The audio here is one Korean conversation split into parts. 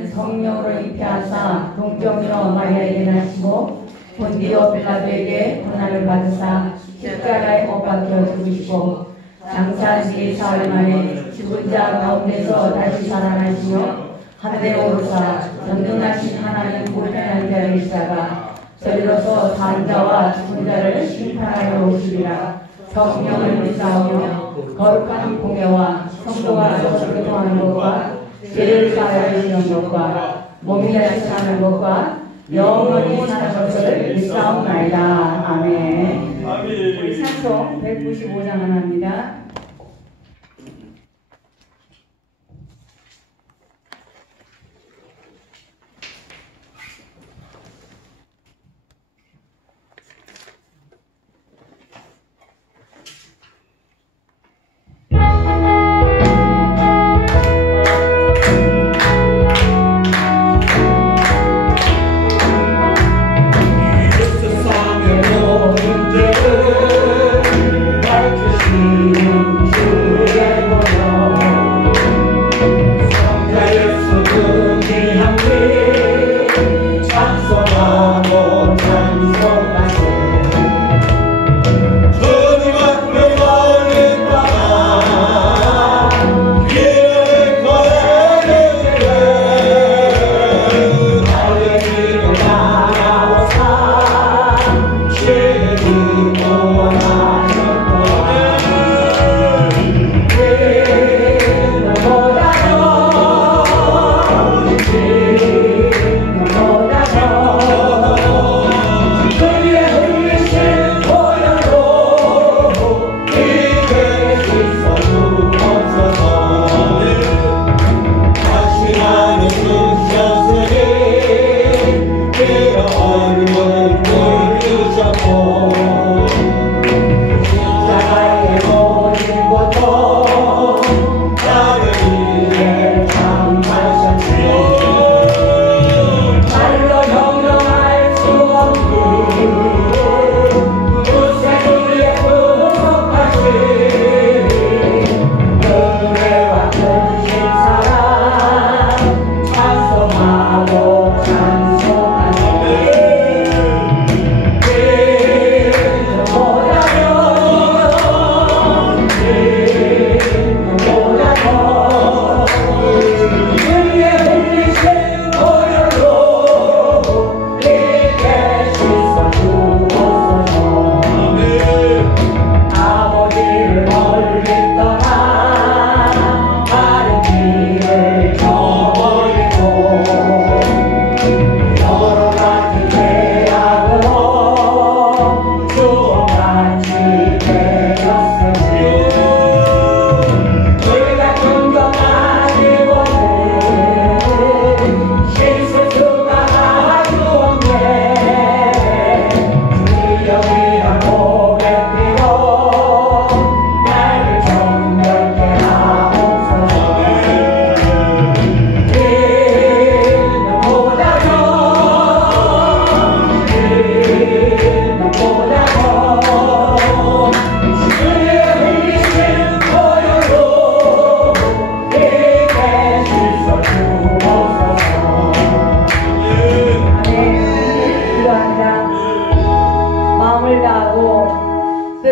이는 성령으로 잉태하사 동정녀 마리아에게 나시고 본디오 빌라도에게 고난을 받으사 십자가에 못 박혀 죽으시고 장사한 지 사흘 만에 죽은 자 가운데서 다시 살아나시며 하늘에 오르사 전능하신 하나님 우편한 자를 있다가 저리로서 산 자와 죽은 자를 심판하여 오시리라. 성령을 믿사오며 거룩한 공예와 성도가 서로 교통하는 것과 죄를 사하여 주시는 것과 몸이 다시 사는 것과 영원히 사는 것을 믿사옵나이다. 아멘. 우리 찬송 195장 하나입니다.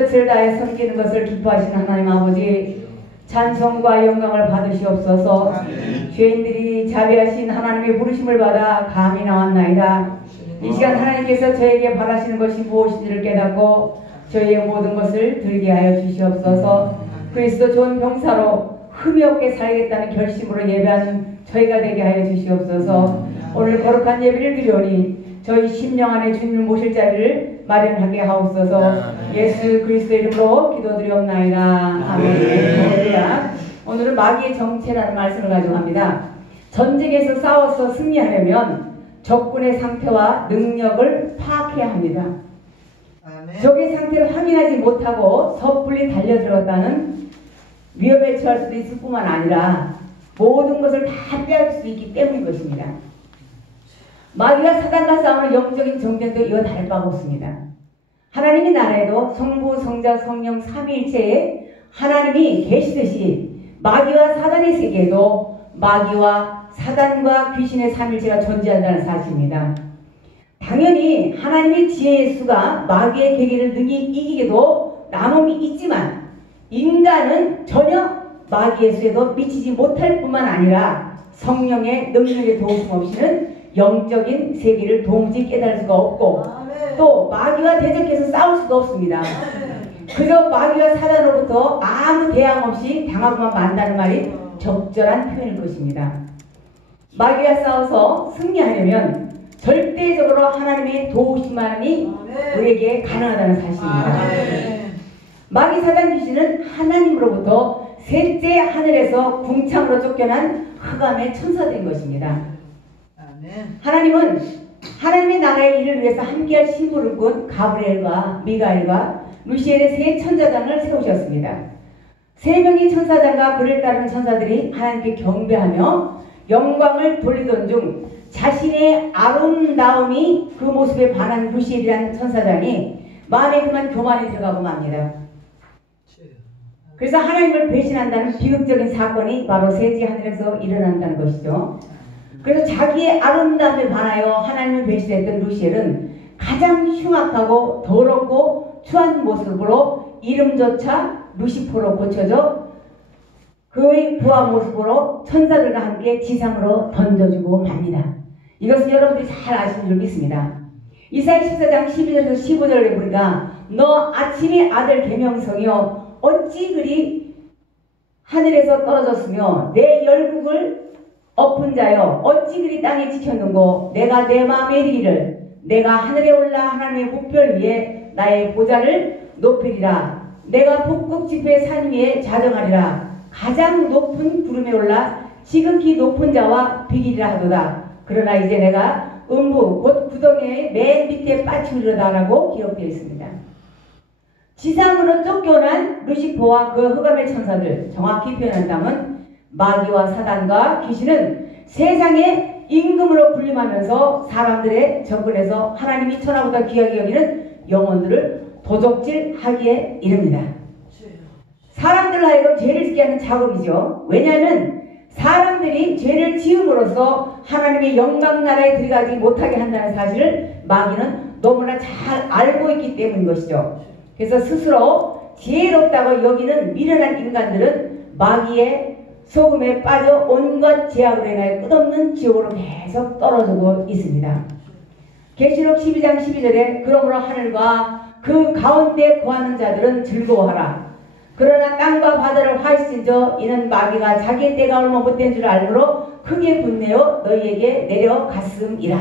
뜻을 다해 섬기는 것을 기뻐하시는 하나님 아버지, 찬송과 영광을 받으시옵소서. 죄인들이 자비하신 하나님의 부르심을 받아 감히 나왔나이다. 이 시간 하나님께서 저에게 바라시는 것이 무엇인지를 깨닫고 저희의 모든 것을 들게 하여 주시옵소서. 그리스도 좋은 병사로 흠이 없게 살겠다는 결심으로 예배하는 저희가 되게 하여 주시옵소서. 오늘 거룩한 예배를 드려오니 저희 심령 안에 주님을 모실 자리를 마련하게 하옵소서. 예수 그리스도의 이름으로 기도드리옵나이다. 아멘. 오늘은 마귀의 정체라는 말씀을 가져갑니다. 전쟁에서 싸워서 승리하려면 적군의 상태와 능력을 파악해야 합니다. 적의 상태를 확인하지 못하고 섣불리 달려들었다는 위험에 처할 수도 있을 뿐만 아니라 모든 것을 다 빼앗을 수 있기 때문인 것입니다. 마귀가 사단과 싸우는 영적인 정전도 이와 다를 바가 없습니다. 하나님의 나라에도 성부, 성자, 성령 삼위일체에 하나님이 계시듯이 마귀와 사단의 세계에도 마귀와 사단과 귀신의 삼일체가 존재한다는 사실입니다. 당연히 하나님의 지혜의 수가 마귀의 계기를 능히 이기게도 나눔이 있지만 인간은 전혀 마귀의 수에도 미치지 못할 뿐만 아니라 성령의 능력의 도움 없이는 영적인 세계를 도무지 깨달을 수가 없고 또 마귀와 대적해서 싸울 수가 없습니다. 그저 마귀와 사단으로부터 아무 대항 없이 당하고만 만다는 말이 적절한 표현일 것입니다. 마귀와 싸워서 승리하려면 절대적으로 하나님의 도우심만이 우리에게 가능하다는 사실입니다. 마귀 사단 귀신은 하나님으로부터 셋째 하늘에서 궁창으로 쫓겨난 흑암의 천사들인 것입니다. 하나님은 하나님의 나라의 일을 위해서 함께할 신부를 꾼 가브리엘과 미가엘과 루시엘의 세 천사장을 세우셨습니다. 세 명의 천사장과 그를 따르는 천사들이 하나님께 경배하며 영광을 돌리던 중 자신의 아름다움이 그 모습에 반한 루시엘이라는 천사장이 마음에 그만 교만이 들어가고 맙니다. 그래서 하나님을 배신한다는 비극적인 사건이 바로 셋째 하늘에서 일어난다는 것이죠. 그래서 자기의 아름다움에 반하여 하나님을 배신했던 루시엘은 가장 흉악하고 더럽고 추한 모습으로 이름조차 루시퍼로 고쳐져 그의 부하 모습으로 천사들과 함께 지상으로 던져주고 맙니다. 이것은 여러분들이 잘 아시는 줄 믿습니다. 이사야 14장 12절에서 15절에 보니까 너 아침의 아들 계명성이여 어찌 그리 하늘에서 떨어졌으며 내 열국을 엎은 자여 어찌 그리 땅에 지켰는고 내가 내 마음에 이르기를 내가 하늘에 올라 하나님의 목별 위에 나의 보좌를 높이리라 내가 북극 지폐 산 위에 자정하리라 가장 높은 구름에 올라 지극히 높은 자와 비기리라 하도다. 그러나 이제 내가 음부 곧 구덩이의 맨 밑에 빠치우리로다라고 기록되어 있습니다. 지상으로 쫓겨난 루시퍼와 그 흑암의 천사들, 정확히 표현한다면 마귀와 사단과 귀신은 세상의 임금으로 군림하면서 사람들의 접근해서 하나님이 천하보다 귀하게 여기는 영혼들을 도적질하기에 이릅니다. 사람들 하여금 죄를 짓게 하는 작업이죠. 왜냐하면 사람들이 죄를 지음으로써 하나님의 영광 나라에 들어가지 못하게 한다는 사실을 마귀는 너무나 잘 알고 있기 때문인 것이죠. 그래서 스스로 지혜롭다고 여기는 미련한 인간들은 마귀의 소금에 빠져 온갖 제약으로 인하여 끝없는 지옥으로 계속 떨어지고 있습니다. 계시록 12장 12절에 그러므로 하늘과 그 가운데 거하는 자들은 즐거워하라. 그러나 땅과 바다를 화이시죠. 이는 마귀가 자기의 때가 얼마 못된 줄 알므로 크게 분내어 너희에게 내려갔음이라.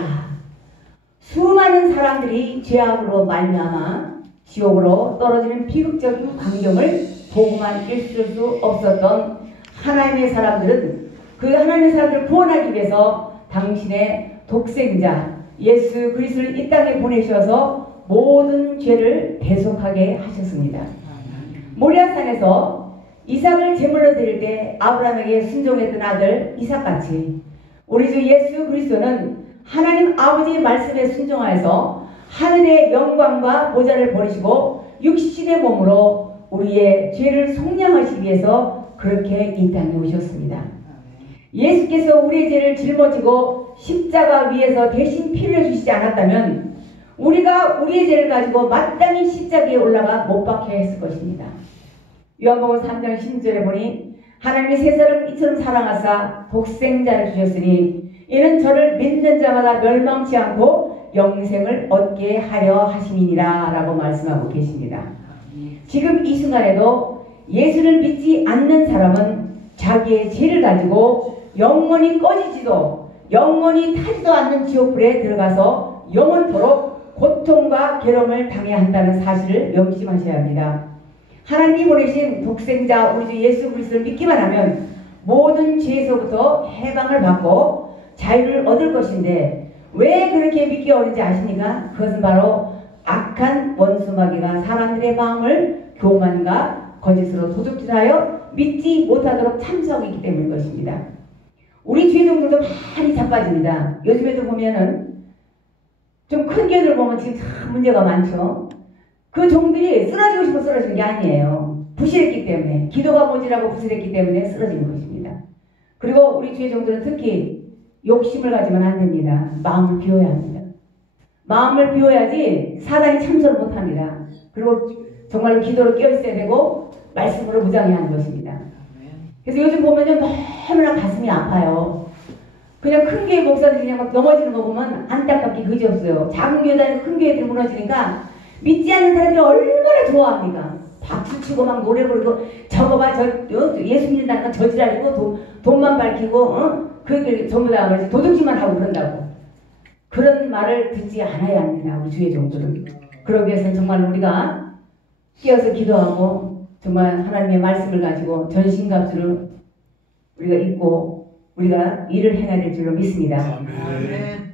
수많은 사람들이 죄악으로 말미암아 지옥으로 떨어지는 비극적인 광경을 보고만 있을 수 없었던 하나님의 사람들은 그 하나님의 사람들을 구원하기 위해서 당신의 독생자 예수 그리스도를 이 땅에 보내셔서 모든 죄를 대속하게 하셨습니다. 모리아산에서 이삭을 제물로 드릴 때 아브라함에게 순종했던 아들 이삭같이 우리 주 예수 그리스도는 하나님 아버지의 말씀에 순종하여서 하늘의 영광과 보좌를 버리시고 육신의 몸으로 우리의 죄를 속량하시기 위해서 그렇게 이 땅에 오셨습니다. 예수께서 우리의 죄를 짊어지고 십자가 위에서 대신 피를 주시지 않았다면 우리가 우리의 죄를 가지고 마땅히 십자가에 올라가 못 박혀야 했을 것입니다. 요한복음 3장 16절에 보니 하나님이 세상을 이처럼 사랑하사 독생자를 주셨으니 이는 저를 믿는 자마다 멸망치 않고 영생을 얻게 하려 하심이니라 라고 말씀하고 계십니다. 지금 이 순간에도 예수를 믿지 않는 사람은 자기의 죄를 가지고 영원히 꺼지지도 영원히 타지도 않는 지옥불에 들어가서 영원토록 고통과 괴로움을 당해야 한다는 사실을 명심하셔야 합니다. 하나님이 보내신 독생자 우리 주 예수 그리스도를 믿기만 하면 모든 죄에서부터 해방을 받고 자유를 얻을 것인데 왜 그렇게 믿기 어려운지 아십니까? 그것은 바로 악한 원수 마귀가 사람들의 마음을 교만과 거짓으로 도둑질하여 믿지 못하도록 참석이기 때문인 것입니다. 우리 죄종들도 많이 자빠집니다. 요즘에도 보면은 좀 큰 교회들 보면 지금 참 문제가 많죠. 그 종들이 쓰러지고 싶어 쓰러지는 게 아니에요. 부실했기 때문에, 기도가 모자라고 부실했기 때문에 쓰러지는 것입니다. 그리고 우리 주의 종들은 특히 욕심을 가지면 안 됩니다. 마음을 비워야 합니다. 마음을 비워야지 사단이 참선을 못합니다. 그리고 정말로 기도로 깨어있어야 되고 말씀으로 무장해야 하는 것입니다. 그래서 요즘 보면요 너무나 가슴이 아파요. 그냥 큰 교회 목사들이 그냥 막 넘어지는 거 보면 안타깝게 그지없어요. 작은 교회 다니고 큰 교회들이 무너지니까 믿지 않는 사람들이 얼마나 좋아합니까? 박수치고 막 노래 부르고 저거 봐 예수 믿는다는 건 저지랄이고 돈만 밝히고 그게 전부 다 그러지 도둑질만 하고 그런다고. 그런 말을 듣지 않아야 합니다. 우리 주의 종들은. 그러기 위해서는 정말 우리가 깨어서 기도하고 정말 하나님의 말씀을 가지고 전신갑주를 우리가 입고 우리가 일을 행해야 될 줄로 믿습니다. 아멘.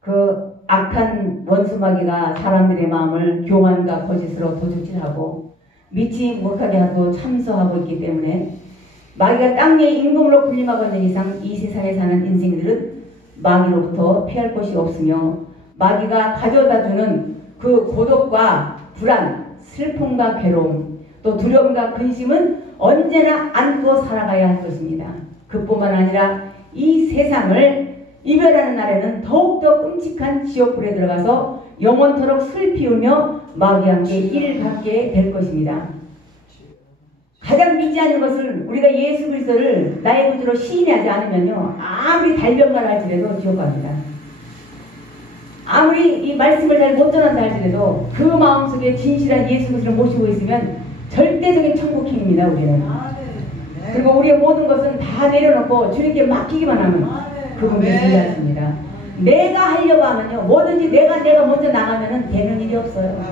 그 악한 원수마귀가 사람들의 마음을 교만과 거짓으로 도둑질하고 믿지 못하게 하고 참소하고 있기 때문에 마귀가 땅 위에 임금으로 군림하고 있는 이상 이 세상에 사는 인생들은 마귀로부터 피할 곳이 없으며 마귀가 가져다주는 그 고독과 불안, 슬픔과 괴로움, 또 두려움과 근심은 언제나 안고 살아가야 할 것입니다. 그뿐만 아니라 이 세상을 이별하는 날에는 더욱더 끔찍한 지옥불에 들어가서 영원토록 슬피우며 마귀와 함께 일받게 될 것입니다. 가장 믿지 않는 것을 우리가 예수 그리스도를 나의 구주로 시인하지 않으면요 아무리 달변만 할지라도 지옥 갑니다. 아무리 이 말씀을 잘 못 전한다 할지라도 그 마음속에 진실한 예수 그리스도를 모시고 있으면 절대적인 천국행입니다. 우리는. 그리고 우리의 모든 것은 다 내려놓고 주님께 맡기기만 하면 그분께 드리겠습니다. 내가 하려고 하면요 뭐든지 내가 먼저 나가면은 되는 일이 없어요.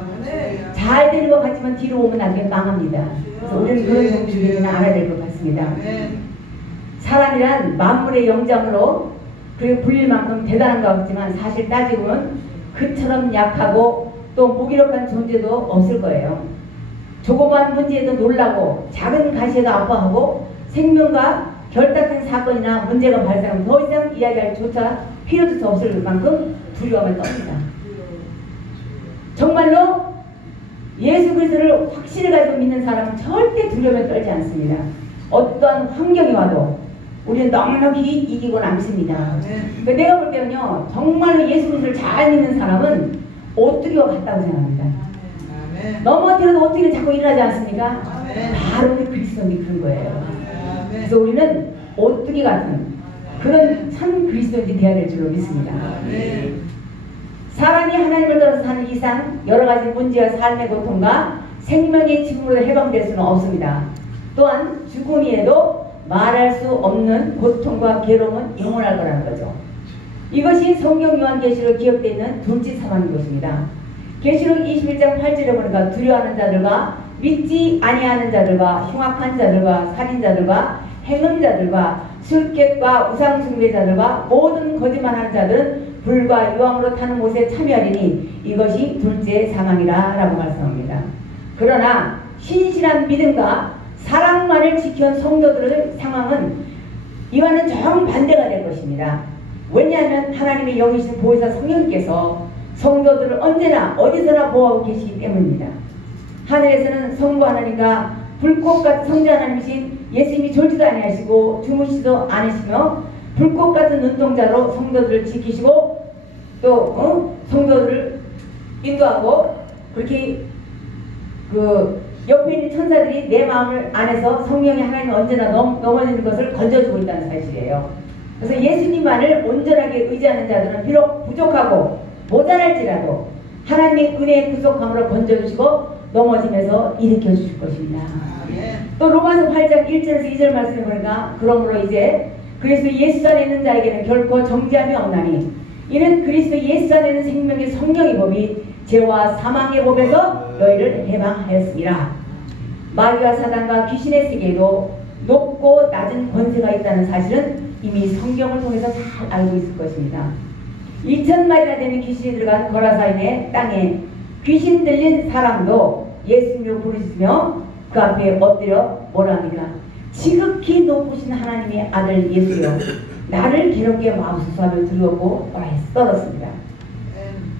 잘 되는 것 같지만 뒤로 오면 나중에 망합니다. 그래서 우리는 그런 정신을 알아야 될 것 같습니다. 사람이란 만물의 영장으로 그리고 불릴 만큼 대단한 것 같지만 사실 따지고 보면 그처럼 약하고 또 무기력한 존재도 없을 거예요. 조그만 문제에도 놀라고 작은 가시에도 아파하고 생명과 결탁된 사건이나 문제가 발생하면 더 이상 이야기할 조차 필요조차 없을 만큼 두려움을 떱니다. 정말로 예수 그리스도를 확실히 가지고 믿는 사람은 절대 두려움에 떨지 않습니다. 어떠한 환경이 와도 우리는 넉넉히 이기고 남습니다. 그러니까 내가 볼 때는요 정말로 예수 그리스도를 잘 믿는 사람은 오뚜기와 같다고 생각합니다. 넘어뜨려도 오뚜기는 자꾸 일어나지 않습니까? 바로 우리 그리스도인이 그런 거예요. 그래서 우리는 오뚜기 같은 그런 참 그리스도인이 되어야 될 줄로 믿습니다. 사람이 하나님을 따라서 사는 이상 여러 가지 문제와 삶의 고통과 생명의 짐으로 해방될 수는 없습니다. 또한 죽음이에도 말할 수 없는 고통과 괴로움은 영원할 거라는 거죠. 이것이 성경 요한계시록 기록되어 있는 둘째 사망인 것입니다. 계시록 21장 8절에 보니까 두려워하는 자들과 믿지 아니하는 자들과 흉악한 자들과 살인자들과 행음자들과 술객과 우상숭배자들과 모든 거짓말하는 자들은 불과 유황으로 타는 못에 참여하리니 이것이 둘째 사망이라 라고 말씀합니다. 그러나 신실한 믿음과 사랑만을 지켜온 성도들의 상황은 이와는 정반대가 될 것입니다. 왜냐하면 하나님의 영이신 보혜사 성령께서 성도들을 언제나 어디서나 보호하고 계시기 때문입니다. 하늘에서는 성부 하나님과 불꽃같은 성자 하나님이신 예수님이 졸지도 아니하시고 주무시지도 않으시며 불꽃같은 눈동자로 성도들을 지키시고 또 성도들을 인도하고 그렇게 옆에 있는 천사들이 내 마음을 안에서 성령의 하나님이 언제나 넘어지는 것을 건져주고 있다는 사실이에요. 그래서 예수님만을 온전하게 의지하는 자들은 비록 부족하고 모자랄지라도 하나님의 은혜의 구속함으로 건져주시고 넘어지면서 일으켜 주실 것입니다. 또 로마서 8장 1절에서 2절 말씀해 보니까 그러므로 이제 그리스도 예수 안에 있는 자에게는 결코 정죄함이 없나니 이는 그리스도 예수 안에 있는 생명의 성령의 법이 죄와 사망의 법에서 너희를 해방하였습니다. 마귀와 사단과 귀신의 세계에도 높고 낮은 권세가 있다는 사실은 이미 성경을 통해서 잘 알고 있을 것입니다. 2000마리나 되는 귀신이 들어간 거라사인의 땅에 귀신 들린 사람도 예수님을 부르시며 그 앞에 엎드려 뭐라 합니까? 지극히 높으신 하나님의 아들 예수여 나를 괴롭게 마옵소서 하며 두려워하고 떨었습니다.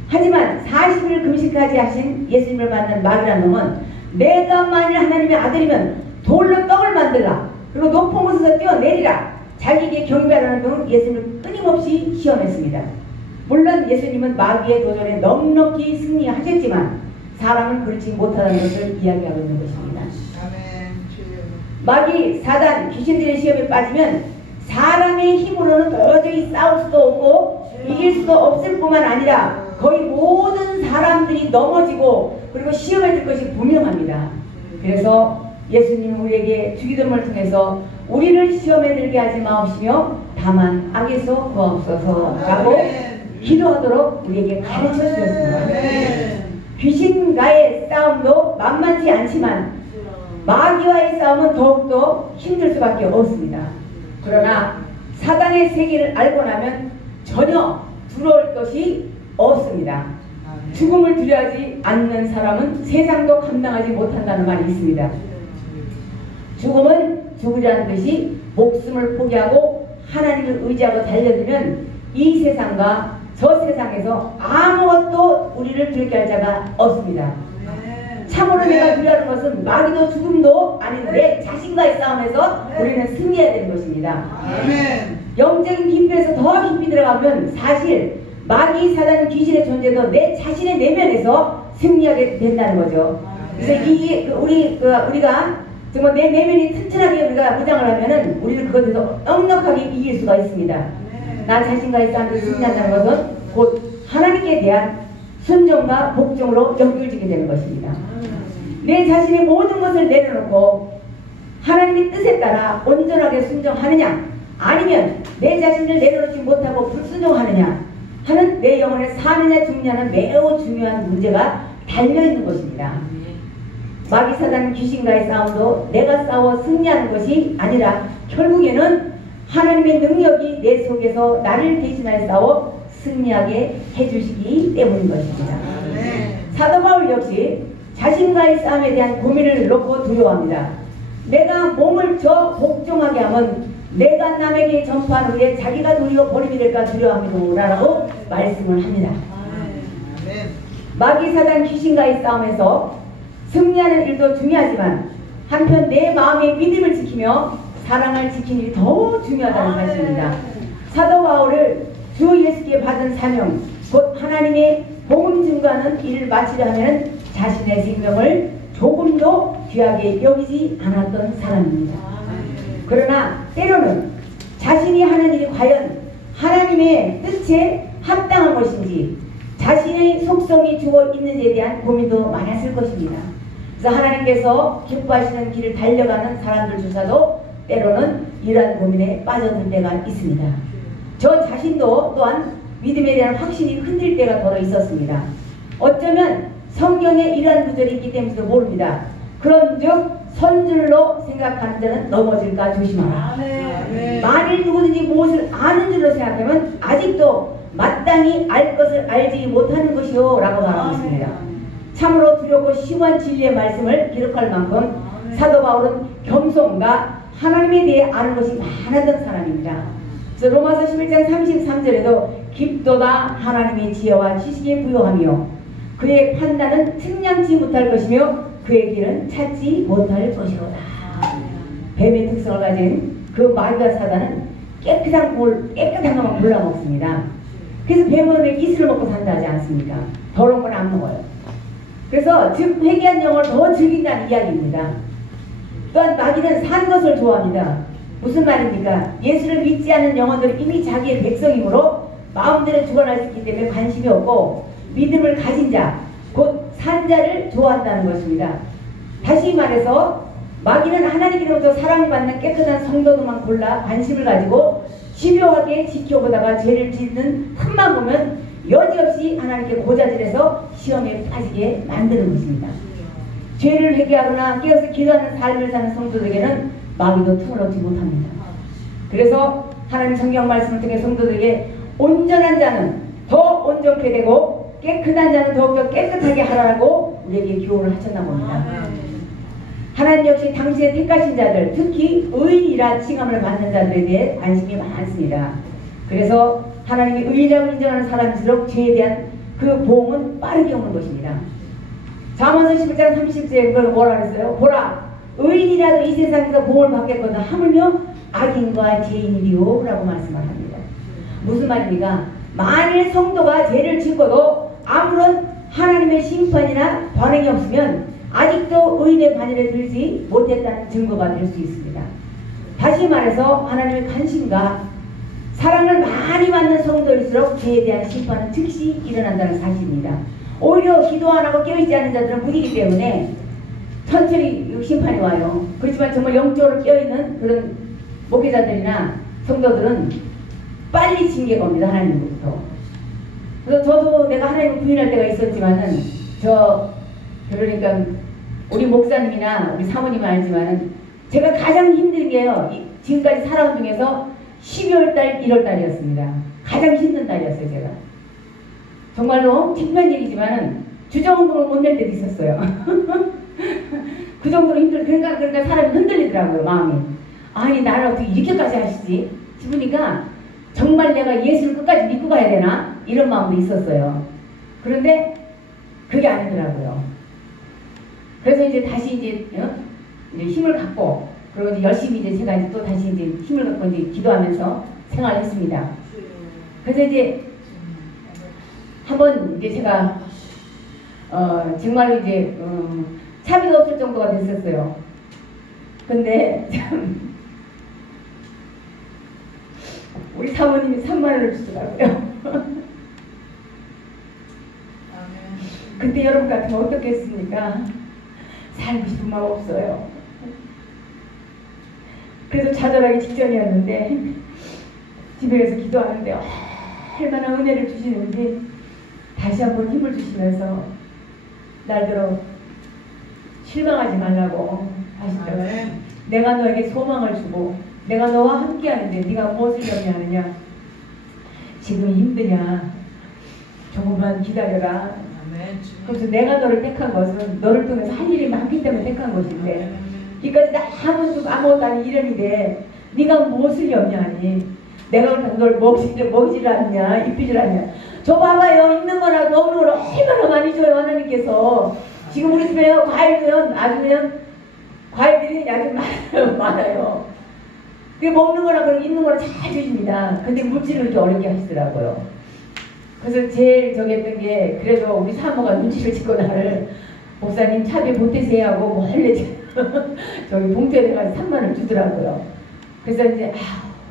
하지만 40일 금식하지 하신 예수님을 만난 마귀라는 놈은 내가 만일 하나님의 아들이면 돌로 떡을 만들라. 그리고 높은 곳에서 뛰어내리라. 자기에게 경배하라는 등 예수님을 끊임없이 시험했습니다. 물론 예수님은 마귀의 도전에 넉넉히 승리하셨지만 사람은 그렇지 못하다는 것을 이야기하고 있는 것입니다. 마귀, 사단, 귀신들의 시험에 빠지면 사람의 힘으로는 도저히 싸울 수도 없고 이길 수도 없을 뿐만 아니라 거의 모든 사람들이 넘어지고 그리고 시험에 들 것이 분명합니다. 그래서 예수님은 우리에게 주기도문을 통해서 우리를 시험에 들게 하지 마옵시며 다만 악에서 구하옵소서 라고 기도하도록 우리에게 가르쳐 주셨습니다. 귀신과의 싸움도 만만치 않지만 마귀와의 싸움은 더욱더 힘들 수밖에 없습니다. 그러나 사단의 세계를 알고 나면 전혀 두려울 것이 없습니다. 죽음을 두려워하지 않는 사람은 세상도 감당하지 못한다는 말이 있습니다. 죽음은 죽으라는 듯이 목숨을 포기하고 하나님을 의지하고 달려들면 이 세상과 저 세상에서 아무것도 우리를 두렵게 할 자가 없습니다. 참으로 내가 두려워하는 것은 마귀도 죽음도 아닌 내 자신과의 싸움에서 우리는 승리해야 되는 것입니다. 영적인 깊이에서 더 깊이 들어가면 사실 마귀, 사단, 귀신의 존재도 내 자신의 내면에서 승리하게 된다는 거죠. 그래서 이게 우리가 정말 내 내면이 튼튼하게 우리가 무장을 하면은 우리는 그것에서 넉넉하게 이길 수가 있습니다. 나 자신과의 싸움을 승리한다는 것은 곧 하나님께 대한 순종과 복종으로 연결지게 되는 것입니다. 내 자신의 모든 것을 내려놓고 하나님의 뜻에 따라 온전하게 순종하느냐 아니면 내 자신을 내려놓지 못하고 불순종하느냐 하는 내 영혼의 사느냐 죽느냐는 매우 중요한 문제가 달려있는 것입니다. 마귀 사단 귀신과의 싸움도 내가 싸워 승리하는 것이 아니라 결국에는 하나님의 능력이 내 속에서 나를 대신하여 싸워 승리하게 해주시기 때문인 것입니다. 사도 바울 역시 자신과의 싸움에 대한 고민을 놓고 두려워합니다. 내가 몸을 저 복종하게 하면 내가 남에게 전파한 후에 자기가 도리어 버림이 될까 두려워합니다라고 말씀을 합니다. 마귀 사단 귀신과의 싸움에서 승리하는 일도 중요하지만 한편 내 마음의 믿음을 지키며 사랑을 지키는 일이 더 중요하다는 사실입니다. 사도 바울을 주 예수께 받은 사명 곧 하나님의 복음 증거하는 일을 마치려 하면 자신의 생명을 조금도 귀하게 여기지 않았던 사람입니다. 그러나 때로는 자신이 하는 일이 과연 하나님의 뜻에 합당한 것인지 자신의 속성이 죽어 있는지에 대한 고민도 많았을 것입니다. 그래서 하나님께서 기뻐하시는 길을 달려가는 사람들조차도 때로는 이러한 고민에 빠져들 때가 있습니다. 저 자신도 또한 믿음에 대한 확신이 흔들 때가 더러 있었습니다. 어쩌면 성경에 이러한 구절이 있기 때문에도 모릅니다. 그런즉 선줄로 생각하는 자는 넘어질까 조심하라. 만일 누구든지 무엇을 아는 줄로 생각하면 아직도 마땅히 알 것을 알지 못하는 것이요 라고 말하고 있습니다. 참으로 두렵고 심한 진리의 말씀을 기록할 만큼 사도 바울은 겸손과 하나님에 대해 아는 것이 많았던 사람입니다. 그래서 로마서 11장 33절에도 깊도다 하나님의 지혜와 지식에 부요하며 그의 판단은 측량치 못할 것이며 그의 길은 찾지 못할 것이로다. 뱀의 특성을 가진 그 마귀와 사단은 깨끗한 것만 골라먹습니다. 그래서 뱀은 왜 이슬을 먹고 산다 하지 않습니까? 더러운 건 안 먹어요. 그래서 즉 회개한 영을 더 즐긴다는 이야기입니다. 또한 마귀는 산 것을 좋아합니다. 무슨 말입니까? 예수를 믿지 않는 영혼들은 이미 자기의 백성이므로 마음대로 주관할 수 있기 때문에 관심이 없고 믿음을 가진 자, 곧 산자를 좋아한다는 것입니다. 다시 말해서 마귀는 하나님께로부터 사랑을 받는 깨끗한 성도들만 골라 관심을 가지고 집요하게 지켜보다가 죄를 짓는 틈만 보면 여지없이 하나님께 고자질해서 시험에 빠지게 만드는 것입니다. 죄를 회개하거나 깨어서 기도하는 삶을 사는 성도들에게는 마귀도 틈을 얻지 못합니다. 그래서 하나님 성경 말씀을 통해 성도들에게 온전한 자는 더 온전케 되고 깨끗한 자는 더욱더 깨끗하게 하라고 우리에게 교훈을 하셨나 봅니다. 하나님 역시 당신의 택하신 자들, 특히 의인이라 칭함을 받는 자들에 대해 관심이 많습니다. 그래서 하나님이 의인이라고 인정하는 사람일수록 죄에 대한 그 보응은 빠르게 오는 것입니다. 잠언서 11장 30절에 그걸 뭐라 그랬어요? 보라, 의인이라도 이 세상에서 보응을 받겠거든 하물며 악인과 죄인이리요 라고 말씀을 합니다. 무슨 말입니까? 만일 성도가 죄를 짓고도 아무런 하나님의 심판이나 반응이 없으면 아직도 의인의 반열에 들지 못했다는 증거가 될 수 있습니다. 다시 말해서 하나님의 관심과 사랑을 많이 받는 성도일수록 죄에 대한 심판은 즉시 일어난다는 사실입니다. 오히려 기도 안 하고 깨어있지 않은 자들은 무리기 때문에 천천히 심판이 와요. 그렇지만 정말 영적으로 깨어있는 그런 목회자들이나 성도들은 빨리 징계가 옵니다. 하나님으로부터. 그래서 저도 내가 하나님을 부인할 때가 있었지만은 그러니까 우리 목사님이나 우리 사모님은 알지만은 제가 가장 힘든 게요. 지금까지 살아온 중에서 12월달, 1월달이었습니다. 가장 힘든 달이었어요, 제가. 정말로 창피한 얘기지만은 주정운동을 못 낼 때도 있었어요. 그 정도로 그러니까 사람이 흔들리더라고요, 마음이. 아니, 나를 어떻게 이렇게까지 하시지? 싶으니까 정말 내가 예수를 끝까지 믿고 가야 되나? 이런 마음도 있었어요. 그런데 그게 아니더라고요. 그래서 이제 다시 이제 힘을 갖고, 그리고 이제 열심히 이제 제가 이제 또 다시 이제 힘을 갖고 이제 기도하면서 생활했습니다. 그래서 이제 한번 이제 제가 정말로 이제 차비가 없을 정도가 됐었어요. 근데 참 우리 사모님이 3만 원을 주더라고요. 그때 여러분 같으면 어떻게 했습니까? 살고 싶은 마음 없어요. 그래서 좌절하기 직전이었는데 집에 가서 기도하는데 얼마나 은혜를 주시는지 다시 한번 힘을 주시면서 날들어 실망하지 말라고 하시더라고요. 내가 너에게 소망을 주고 내가 너와 함께 하는데 네가 무엇을 염려하느냐? 지금 힘드냐? 조금만 기다려라. 그래서 내가 너를 택한 것은 너를 통해서 할 일이 많기 때문에 택한 것인데 이까지 나 아무것도 아닌 이름인데 네가 무엇을 염려하니? 내가 널 먹이질 않냐? 입히질 않냐? 저 봐봐요. 있는 거나 먹는 거나 얼마나 많이 줘요. 하나님께서. 지금 우리 집에 과일은 아주 과일들이 아주 많아요. 그 먹는 거나 그런 있는 거나 잘 주십니다. 근데 물질을 이렇게 어렵게 하시더라고요. 그래서 제일 저기 했던 게 그래도 우리 사모가 눈치를 채고 나를 목사님 차비 보태세요 하고 원래 저기 봉투에 내가 3만 원 주더라고요. 그래서 이제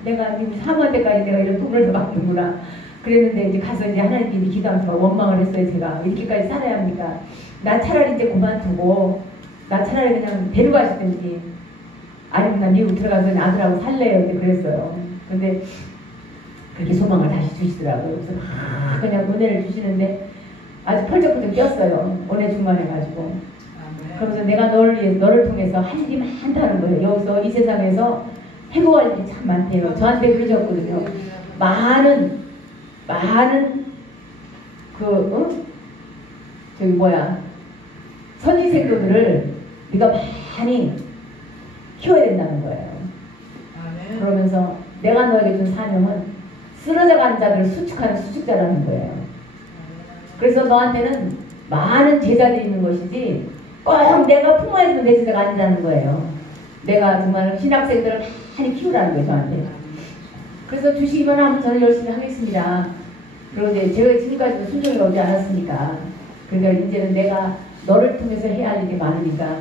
내가 우리 사모한테까지 내가 이런 돈을 받는구나. 그랬는데 이제 가서 이제 하나님께 기도하면서 원망을 했어요. 제가 이렇게까지 살아야 합니까? 나 차라리 이제 그만두고 나 차라리 그냥 데려가시든지 아니면 나 미국 들어가서 아들하고 살래요. 이제 그랬어요. 근데 그렇게 소망을 다시 주시더라고요. 그래서 그냥 은혜를 주시는데 아주 펄쩍펄쩍 뛰었어요. 은혜 충만해가지고. 그러면서 내가 너를 통해서 할 일이 많다는 거예요. 여기서 이 세상에서 해고할 일이 참 많대요. 저한테 그러셨거든요. 많은 선지생도들을 네가 많이 키워야 된다는 거예요. 그러면서 내가 너에게 준 사명은 쓰러져가는 자들을 수축하는 수축자라는 거예요. 그래서 너한테는 많은 제자들이 있는 것이지 꼭 내가 품어야 되는 내 제자가 아니라는 거예요. 내가 정말 신학생들을 많이 키우라는 거예요. 저한테. 그래서 주시기만 하면 저는 열심히 하겠습니다. 그리고 이제 제가 지금까지도 순종이 오지 않았으니까 그러니까 이제는 내가 너를 통해서 해야 할 일이 많으니까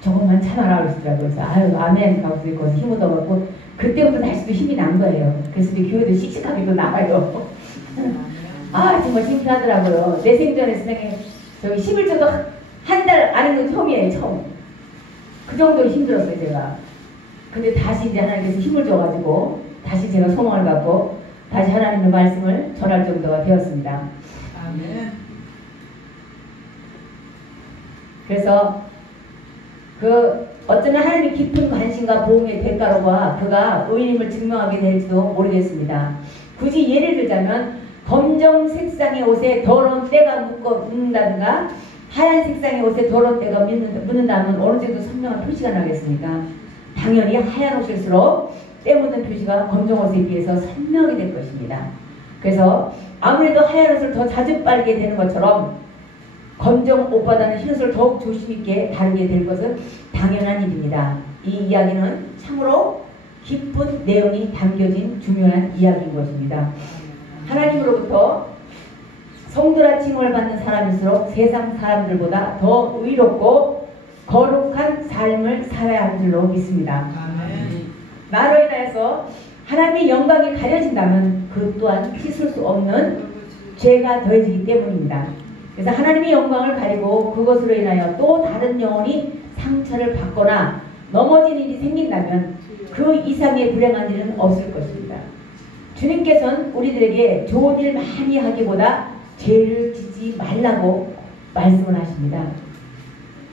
조금만 참아라 그러시더라고요. 그래서 아유 아멘 하고 거기서 힘을 얻어갖고 그때부터 다시 또 힘이 난 거예요. 그래서 교회도 씩씩하게 또 나가요. 아 정말 신기하더라고요. 내 생전에 세상에 저기 11조도 한 달 아닌 건 처음이에요. 처음. 그 정도로 힘들었어요 제가. 근데 다시 이제 하나님께서 힘을 줘가지고 다시 제가 소망을 갖고 다시 하나님의 말씀을 전할 정도가 되었습니다. 아멘. 그래서 어쩌면 하나님의 깊은 관심과 보응의 대가로가 그가 의인임을 증명하게 될지도 모르겠습니다. 굳이 예를 들자면 검정 색상의 옷에 더러운 때가 묻는다든가 하얀 색상의 옷에 더러운 때가 묻는다면 어느 정도 선명한 표시가 나겠습니까? 당연히 하얀 옷일수록 때 묻는 표시가 검정 옷에 비해서 선명하게 될 것입니다. 그래서 아무래도 하얀 옷을 더 자주 빨게 되는 것처럼 검정 옷보다는 흰 옷을 더욱 조심있게 다루게 될 것은 당연한 일입니다. 이 이야기는 참으로 깊은 내용이 담겨진 중요한 이야기인 것입니다. 하나님으로부터 성도라 칭을 받는 사람일수록 세상 사람들보다 더 의롭고 거룩한 삶을 살아야 할 줄로 믿습니다. 나로 인하여서 하나님의 영광이 가려진다면 그 또한 씻을 수 없는 죄가 더해지기 때문입니다. 그래서 하나님의 영광을 가리고 그것으로 인하여 또 다른 영혼이 상처를 받거나 넘어진 일이 생긴다면 그 이상의 불행한 일은 없을 것입니다. 주님께서는 우리들에게 좋은 일 많이 하기보다 죄를 짓지 말라고 말씀을 하십니다.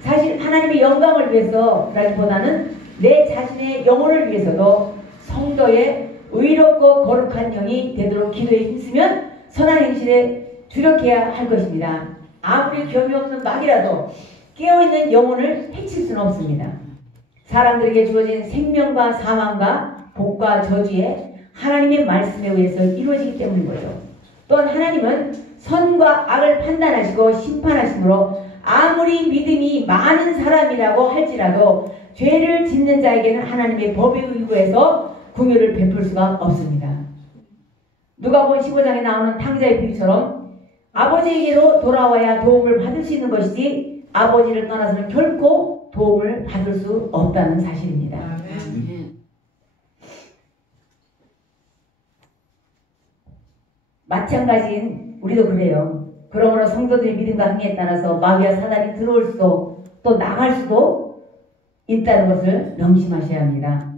사실 하나님의 영광을 위해서라기보다는 내 자신의 영혼을 위해서도 성도의 의롭고 거룩한 영이 되도록 기도에 힘쓰면 선한 행실에 주력해야 할 것입니다. 아무리 겸이 없는 막이라도 깨어있는 영혼을 해칠 수는 없습니다. 사람들에게 주어진 생명과 사망과 복과 저주에 하나님의 말씀에 의해서 이루어지기 때문인 거죠. 또한 하나님은 선과 악을 판단하시고 심판하시므로 아무리 믿음이 많은 사람이라고 할지라도 죄를 짓는 자에게는 하나님의 법에 의거해서 긍휼을 베풀 수가 없습니다. 누가복음 15장에 나오는 탕자의 비유처럼 아버지에게로 돌아와야 도움을 받을 수 있는 것이지 아버지를 떠나서는 결코 도움을 받을 수 없다는 사실입니다. 마찬가지인 우리도 그래요. 그러므로 성도들의 믿음과 행위에 따라서 마귀와 사단이 들어올 수도 또 나갈 수도 있다는 것을 명심하셔야 합니다.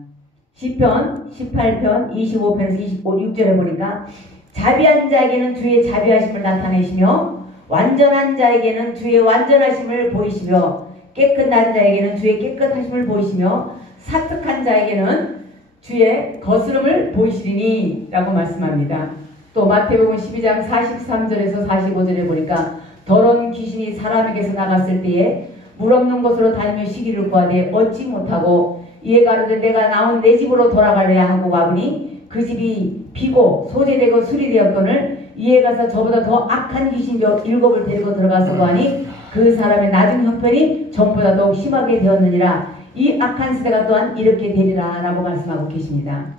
시편 18편 25편에서 26절에 보니까 자비한 자에게는 주의 자비하심을 나타내시며 완전한 자에게는 주의 완전하심을 보이시며 깨끗한 자에게는 주의 깨끗하심을 보이시며 사특한 자에게는 주의 거스름을 보이시리니 라고 말씀합니다. 또 마태복음 12장 43절에서 45절에 보니까 더러운 귀신이 사람에게서 나갔을 때에 물 없는 곳으로 다니며 쉬기를 구하되 얻지 못하고 이에 가로되 내가 나온 내 집으로 돌아가려야 하고 가보니 그 집이 비고 소재되고 수리되었거늘 이에 가서 저보다 더 악한 귀신 7을 데리고 들어가서 보하니 그 사람의 나중 형편이 전보다 더욱 심하게 되었느니라. 이 악한 세대가 또한 이렇게 되리라 라고 말씀하고 계십니다.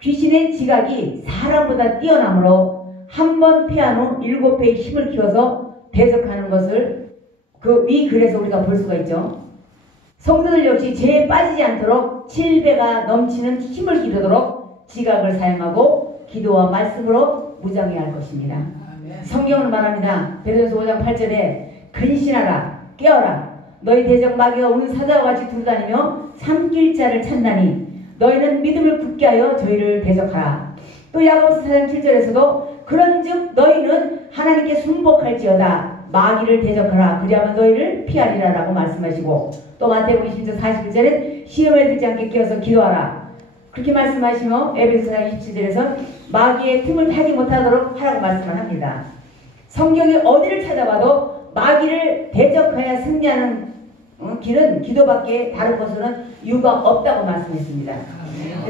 귀신의 지각이 사람보다 뛰어나므로 한 번 패한 후 7배의 힘을 키워서 대적하는 것을 이 글에서 우리가 볼 수가 있죠. 성도들 역시 죄에 빠지지 않도록 7배가 넘치는 힘을 기르도록 지각을 사용하고 기도와 말씀으로 무장해야 할 것입니다. 성경은 말합니다. 베드로전서 5장 8절에 근신하라 깨어라 너희 대적 마귀가 오는 사자와 같이 두루다니며 삼킬 자를 찾나니 너희는 믿음을 굳게 하여 저희를 대적하라. 또 야고보서 4장 7절에서도 그런즉 너희는 하나님께 순복할지어다 마귀를 대적하라 그리하면 너희를 피하리라 라고 말씀하시고 또 마태복음 20장 41절엔 시험에 들지 않게 끼어서 기도하라 그렇게 말씀하시며 에베소 4장 27절에서 마귀의 틈을 타지 못하도록 하라고 말씀을 합니다. 성경이 어디를 찾아봐도 마귀를 대적하여 승리하는 길은 기도밖에 다른 것으로는 이유가 없다고 말씀했습니다.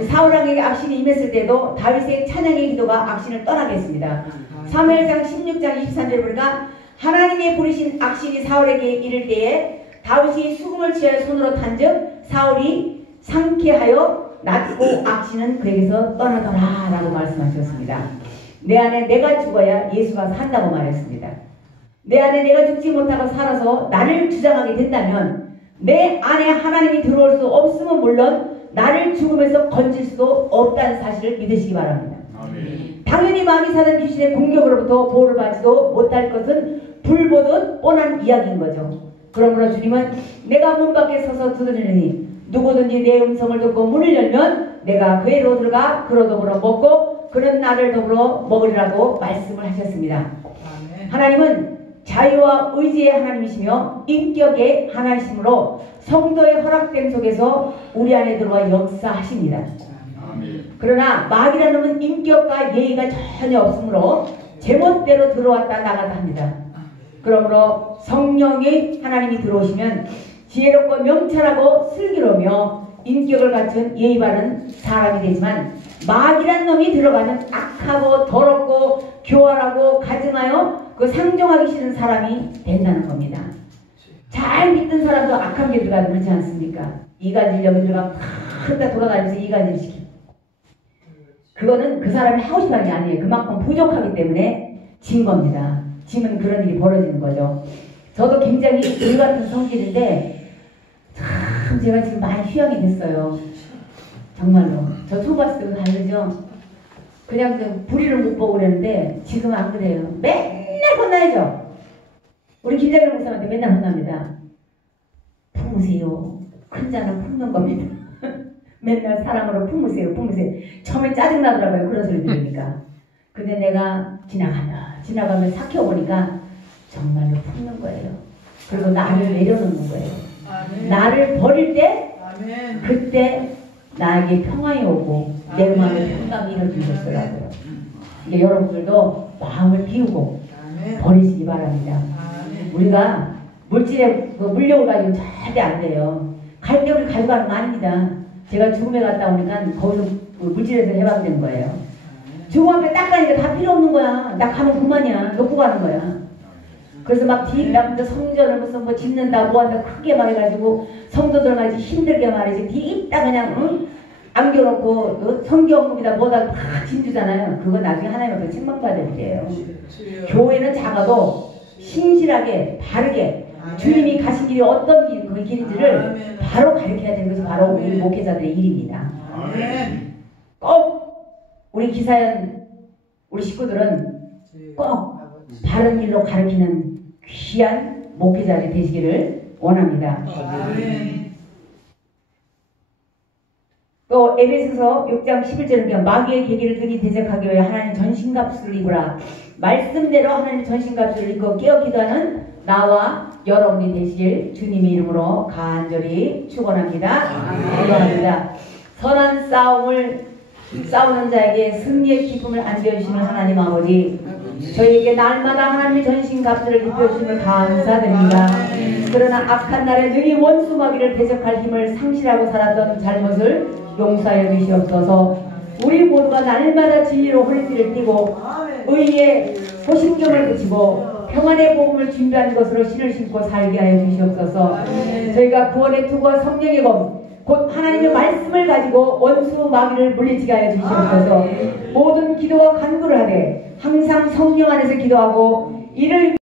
사울왕에게 악신이 임했을 때도 다윗의 찬양의 기도가 악신을 떠나게 했습니다. 사무엘상 16장 23절에 보니까 하나님의 부리신 악신이 사울에게 이를 때에 다윗이 수금을 취하여 손으로 탄즉 사울이 상쾌하여 낫고 악신은 그에게서 떠나더라 라고 말씀하셨습니다. 내 안에 내가 죽어야 예수가 산다고 말했습니다. 내 안에 내가 죽지 못하고 살아서 나를 주장하게 된다면 내 안에 하나님이 들어올 수 없으면 물론 나를 죽음에서 건질 수도 없다는 사실을 믿으시기 바랍니다. 아멘. 당연히 마귀 사단 귀신의 공격으로부터 보호를 받지도 못할 것은 불보듯 뻔한 이야기인 거죠. 그러므로 주님은 내가 문 밖에 서서 두드리니 누구든지 내 음성을 듣고 문을 열면 내가 그에로 들어가 그로 더불어 먹고 그는 나를 더불어 먹으리라고 말씀을 하셨습니다. 아멘. 하나님은 자유와 의지의 하나님이시며 인격의 하나님이시므로 성도의 허락됨 속에서 우리 안에 들어와 역사하십니다. 아멘. 그러나 마귀라는 놈은 인격과 예의가 전혀 없으므로 제멋대로 들어왔다 나갔다 합니다. 그러므로 성령의 하나님이 들어오시면 지혜롭고 명철하고 슬기로우며 인격을 갖춘 예의 바른 사람이 되지만 마귀란 놈이 들어가면 악하고 더럽고 교활하고 가증하여 그 상종하기 싫은 사람이 된다는 겁니다. 잘 믿던 사람도 악한 게 들어가도 그렇지 않습니까? 이간질 여기 들어가면 다 돌아다니면서 이간질 시키고, 그거는 그 사람이 하고 싶은 게 아니에요. 그만큼 부족하기 때문에 진 겁니다. 지면 그런 일이 벌어지는 거죠. 저도 굉장히 불같은 성질인데 참 제가 지금 많이 휴양이 됐어요. 정말로. 저 처음 봤을 때도 다르죠? 그냥 좀 불의를 못 보고 그랬는데 지금은 안 그래요. 맨날 혼나야죠. 우리 김장일 목사한테 맨날 혼납니다. 품으세요. 큰 자는 품는 겁니다. 맨날 사람으로 품으세요. 처음엔 짜증나더라고요. 그런 소리 들으니까. 근데 내가 지나가면 삭혀보니까 정말로 품는 거예요. 그리고 나를 내려놓는 거예요. 아멘. 나를 버릴 때 아멘. 그때 나에게 평안이 오고 아멘. 내 마음에 평강이 이루어지더라고요. 이게 여러분들도 마음을 비우고 아멘. 버리시기 바랍니다. 아멘. 우리가 물질에 물욕을 가지고 절대 안 돼요. 갈 때 우리 가져가는 거 아닙니다. 제가 죽음에 갔다 오니까 거기서 물질에서 해방된 거예요. 죽음 앞에 딱 가니까 다 필요 없는 거야. 나 가면 그만이야. 놓고 가는 거야. 그래서 막 뒤입다부터 성전을 무슨 뭐 짓는다 뭐한다 크게 막 해가지고 성도들 말이지 힘들게 말이지 뒤입다 그냥 응? 안겨놓고 성경이다 뭐다 막 진주잖아요. 그거 나중에 하나님 앞에 책망받을 때예요. 교회는 작아도 신실하게 바르게 주님이 가신 길이 어떤 길, 그 길인지를 바로 가르쳐야 되는 것이 바로 우리 목회자들의 일입니다. 꼭 우리 기사연 우리 식구들은 꼭 바른 길로 가르치는 귀한 목회자들이 되시기를 원합니다. 또 에베소서 6장 11절은 마귀의 계기를 등이 대적하기 위해 하나님 전신갑주를 입으라. 말씀대로 하나님 전신갑주를 입고 깨어 기도하는 나와 여러분이 되시길 주님의 이름으로 간절히 축원합니다. 기도합니다. 선한 싸움을 싸우는 자에게 승리의 기쁨을 안겨주시는 하나님 아버지, 저희에게 날마다 하나님의 전신갑주를 입혀주심을 감사드립니다. 그러나 악한 날에 능히 원수 마귀를 대적할 힘을 상실하고 살았던 잘못을 용서하여 주시옵소서. 우리 모두가 날마다 진리로 허리띠를 띠고 의의 호심경을 그치고 평안의 복음을 준비하는 것으로 신을 신고 살게 하여 주시옵소서. 저희가 구원의 투구와 성령의 검 곧 하나님의 말씀을 가지고 원수 마귀를 물리치게 하여 주시옵소서. 모든 기도와 간구를 하되 항상 성령 안에서 기도하고 이를